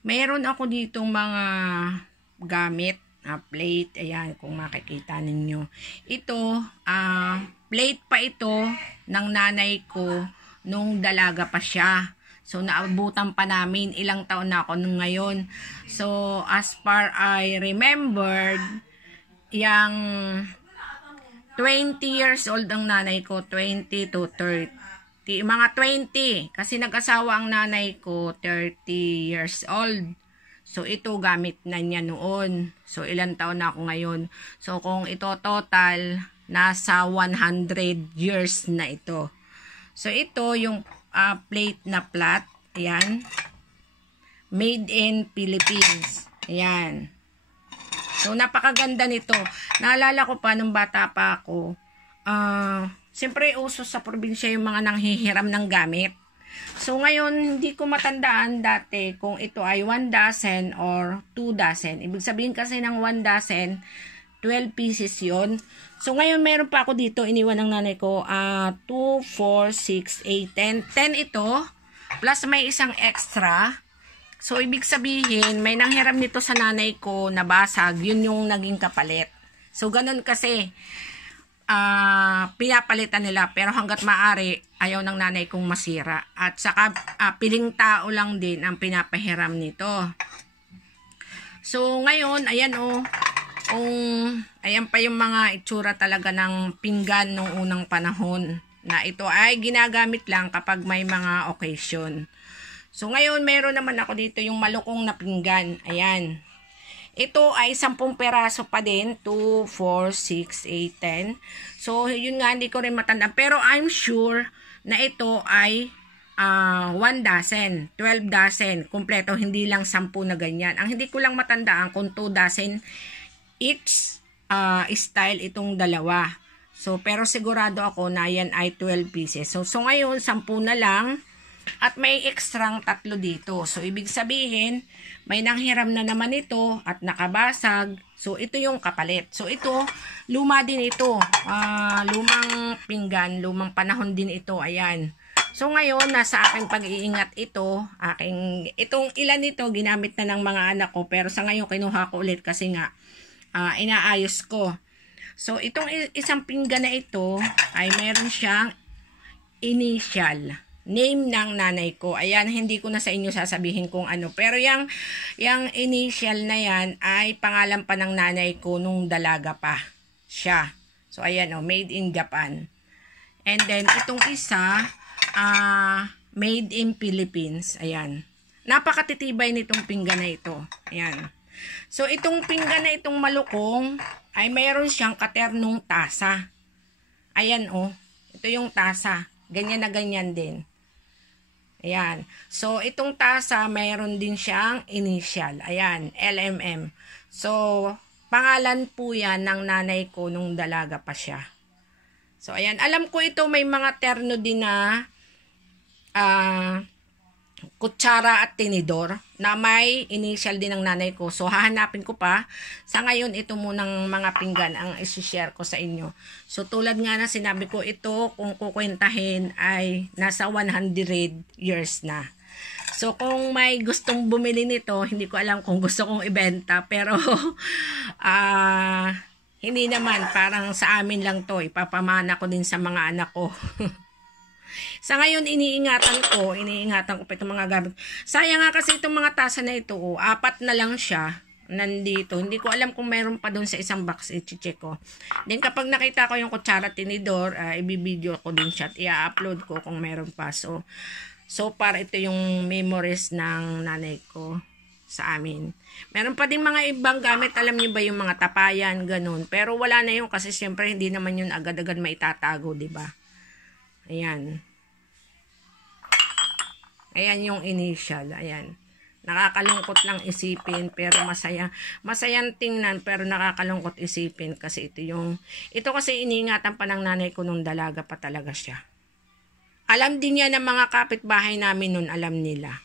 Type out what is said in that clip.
Meron ako ditong mga gamit, plate, ayan, kung makikita ninyo. Ito, plate pa ito ng nanay ko nung dalaga pa siya. So, naabutan pa namin, ilang taon na ako nung ngayon. So, as far I remembered, yang 20 years old ang nanay ko, 20 to 30. Mga 20, kasi nag-asawa ang nanay ko, 30 years old. So, ito gamit na niya noon. So, ilang taon na ako ngayon. So, kung ito total, nasa 100 years na ito. So, ito yung plate na flat. Ayan. Made in Philippines. Ayan. So, napakaganda nito. Naalala ko pa nung bata pa ako. Siyempre, uso sa probinsya yung mga nanghihiram ng gamit. So, ngayon, hindi ko matandaan dati kung ito ay 1 dozen or 2 dozen. Ibig sabihin kasi ng 1 dozen, 12 pieces yon. So, ngayon, meron pa ako dito, iniwan ng nanay ko, 2, 4, 6, 8, 10. 10 ito, plus may isang extra. So, ibig sabihin, may nanghiram nito sa nanay ko na basag, yun yung naging kapalit. So, ganun kasi, pinapalitan nila, pero hanggat maaari, ayaw ng nanay kong masira. At saka, piling tao lang din ang pinapahiram nito. So, ngayon, ayan ayan pa yung mga itsura talaga ng pinggan nung unang panahon. Na ito ay ginagamit lang kapag may mga occasion. So, ngayon, meron naman ako dito yung malukong na pinggan. Ayan. Ito ay 10 peraso pa din. 2, 4, 6, 8, 10. So, yun nga, hindi ko rin matanda. Pero I'm sure na ito ay 1 dozen, 12 dozen. Kompleto, hindi lang 10 na ganyan. Ang hindi ko lang matandaan kung 2 dozen each style itong dalawa. So, pero sigurado ako na yan ay 12 pieces. So ngayon, 10 na lang. At may ekstrang 3 dito. So, ibig sabihin, may nanghiram na naman ito at nakabasag. So, ito yung kapalit. So, ito, luma din ito. Lumang pinggan, lumang panahon din ito. Ayan. So, ngayon, nasa aking pag-iingat ito. Itong ilan ito, ginamit na ng mga anak ko. Pero sa ngayon, kinuha ko ulit kasi nga, inaayos ko. So, itong isang pinggan na ito, ay meron siyang initial name ng nanay ko. Ayan, hindi ko na sa inyo sasabihin kung ano. Pero yung initial na yan ay pangalan pa ng nanay ko nung dalaga pa siya. So, ayan made in Japan. And then, itong isa, made in Philippines. Ayan. Napakatitibay nitong pinggan na ito. Ayan. So, itong pinggan na itong malukong ay mayroon siyang katernong tasa. Ayan ito yung tasa. Ganyan na ganyan din. Ayan. So, itong tasa, mayroon din siyang initial. Ayan, LMM. So, pangalan po yan ng nanay ko nung dalaga pa siya. So, ayan. Alam ko ito may mga terno din na kutsara at tinidor na may initial din ng nanay ko. So, hahanapin ko pa. Sa ngayon, ito munang mga pinggan ang isi-share ko sa inyo. So, tulad nga na sinabi ko, ito kung kukwentahin ay nasa 100 years na. So, kung may gustong bumili nito, hindi ko alam kung gusto kong ibenta. Pero, hindi naman. Parang sa amin lang to. Ipapamana ko din sa mga anak ko. Sa ngayon, iniingatan ko pa itong mga gamit. Sayang nga kasi itong mga tasa na ito, 4 na lang siya nandito. Hindi ko alam kung meron pa doon sa isang box, i-check ko. Then kapag nakita ko yung kutsara tinidor, i-video ko din siya at i-upload ko kung meron pa. So far, ito yung memories ng nanay ko sa amin. Meron pa din mga ibang gamit, alam niyo ba yung mga tapayan, ganun. Pero wala na yun kasi siyempre hindi naman yun agad-agad maitatago, di ba? Ayan. Ayan yung initial. Ayan. Nakakalungkot lang isipin pero masaya. Masayang tingnan pero nakakalungkot isipin kasi ito kasi iniingatan pa ng nanay ko nung dalaga pa talaga siya. Alam din niya ng mga kapitbahay namin nun, alam nila.